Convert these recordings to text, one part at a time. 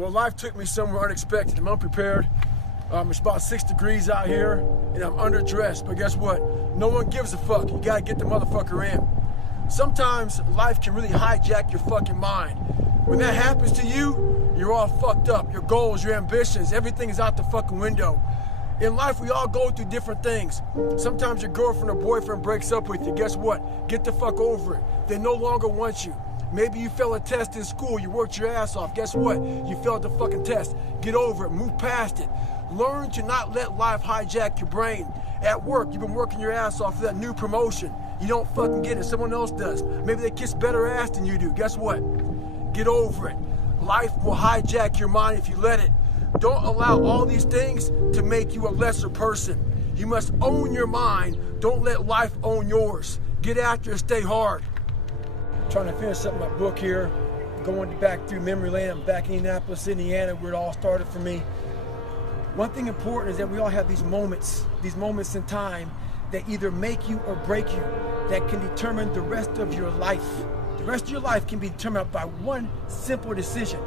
Well, life took me somewhere unexpected. I'm unprepared. It's about 6 degrees out here, and I'm underdressed. But guess what? No one gives a fuck. You gotta get the motherfucker in. Sometimes life can really hijack your fucking mind. When that happens to you, you're all fucked up. Your goals, your ambitions, everything is out the fucking window. In life, we all go through different things. Sometimes your girlfriend or boyfriend breaks up with you. Guess what? Get the fuck over it. They no longer want you. Maybe you failed a test in school, you worked your ass off. Guess what? You failed the fucking test. Get over it, move past it. Learn to not let life hijack your brain. At work, you've been working your ass off for that new promotion. You don't fucking get it, someone else does. Maybe they kiss better ass than you do. Guess what? Get over it. Life will hijack your mind if you let it. Don't allow all these things to make you a lesser person. You must own your mind. Don't let life own yours. Get after it, stay hard. Trying to finish up my book here, going back through memory lane. I'm back in Indianapolis, Indiana, where it all started for me. One thing important is that we all have these moments in time that either make you or break you, that can determine the rest of your life. The rest of your life can be determined by one simple decision.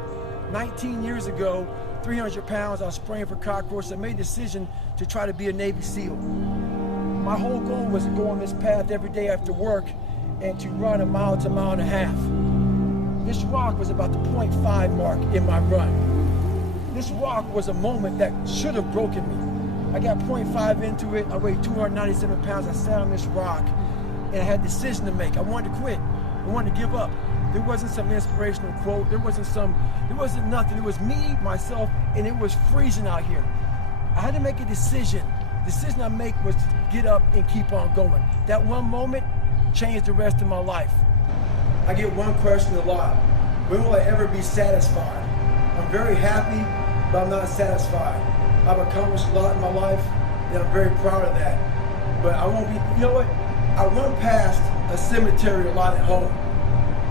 19 years ago, 300 pounds, I was spraying for cockroaches. I made a decision to try to be a Navy SEAL. My whole goal was to go on this path every day after work and to run a mile to a mile and a half. This rock was about the 0.5 mark in my run. This rock was a moment that should have broken me. I got 0.5 into it, I weighed 297 pounds, I sat on this rock, and I had a decision to make. I wanted to quit, I wanted to give up. There wasn't some inspirational quote, there wasn't nothing. It was me, myself, and it was freezing out here. I had to make a decision. The decision I make was to get up and keep on going. That one moment changed the rest of my life. I get one question a lot. When will I ever be satisfied? I'm very happy, but I'm not satisfied. I've accomplished a lot in my life, and I'm very proud of that. But I won't be, you know what? I run past a cemetery a lot at home.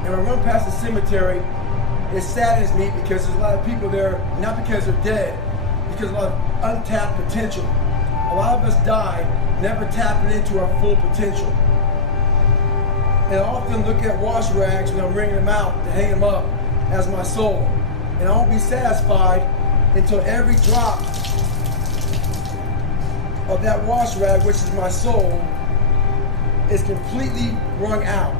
And when I run past the cemetery, it saddens me because there's a lot of people there, not because they're dead, because a lot of untapped potential. A lot of us die never tapping into our full potential. And I often look at wash rags when I'm wringing them out to hang them up as my soul. And I won't be satisfied until every drop of that wash rag, which is my soul, is completely wrung out.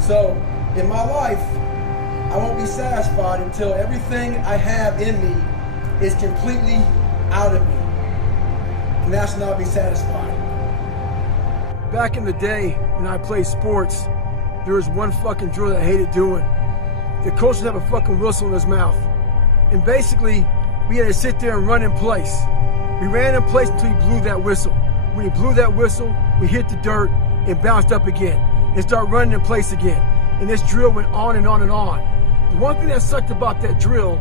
So in my life, I won't be satisfied until everything I have in me is completely out of me. And that's when I'll be satisfied. Back in the day when I played sports, there was one fucking drill that I hated doing. The coach would have a fucking whistle in his mouth. And basically, we had to sit there and run in place. We ran in place until he blew that whistle. When he blew that whistle, we hit the dirt and bounced up again and started running in place again. And this drill went on and on and on. The one thing that sucked about that drill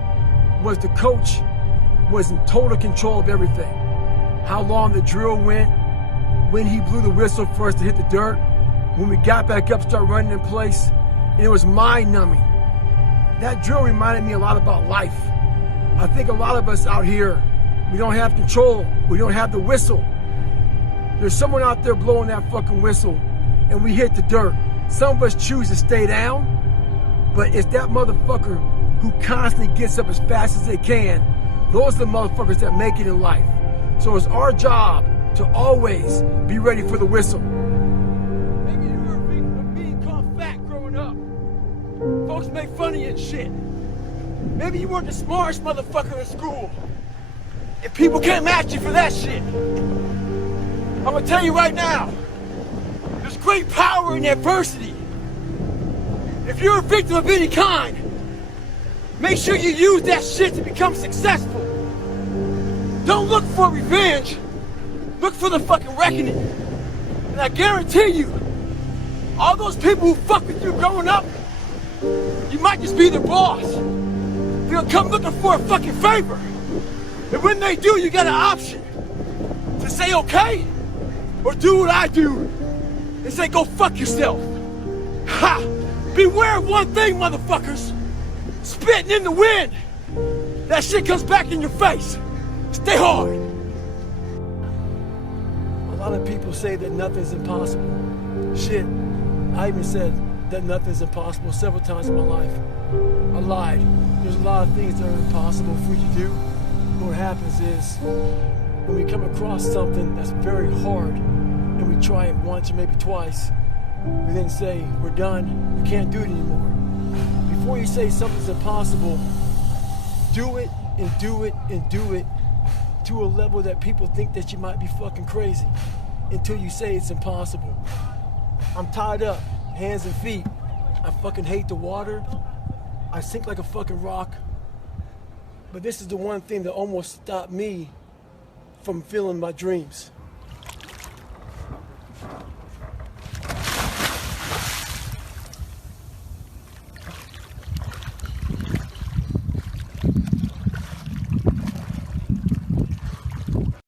was the coach was in total control of everything. How long the drill went, when he blew the whistle for us to hit the dirt, when we got back up, started running in place, and it was mind-numbing. That drill reminded me a lot about life. I think a lot of us out here, we don't have control, we don't have the whistle. There's someone out there blowing that fucking whistle, and we hit the dirt. Some of us choose to stay down, but it's that motherfucker who constantly gets up as fast as they can. Those are the motherfuckers that make it in life. So it's our job to always be ready for the whistle. Maybe you were a victim of being called fat growing up. Folks make fun of you and shit. Maybe you weren't the smartest motherfucker in school. And people can't match you for that shit. I'm gonna tell you right now, there's great power in adversity. If you're a victim of any kind, make sure you use that shit to become successful. Don't look for revenge. Look for the fucking reckoning. And I guarantee you, all those people who fuck with you growing up, you might just be their boss. They'll come looking for a fucking favor. And when they do, you got an option to say okay, or do what I do and say go fuck yourself. Ha! Beware of one thing, motherfuckers. Spitting in the wind. That shit comes back in your face. Stay hard. A lot of people say that nothing's impossible. Shit, I even said that nothing's impossible several times in my life. I lied. There's a lot of things that are impossible for you to do. What happens is, when we come across something that's very hard, and we try it once or maybe twice, we then say, we're done, we can't do it anymore. Before you say something's impossible, do it and do it and do it to a level that people think that you might be fucking crazy until you say it's impossible. I'm tied up, hands and feet. I fucking hate the water. I sink like a fucking rock. But this is the one thing that almost stopped me from feeling my dreams.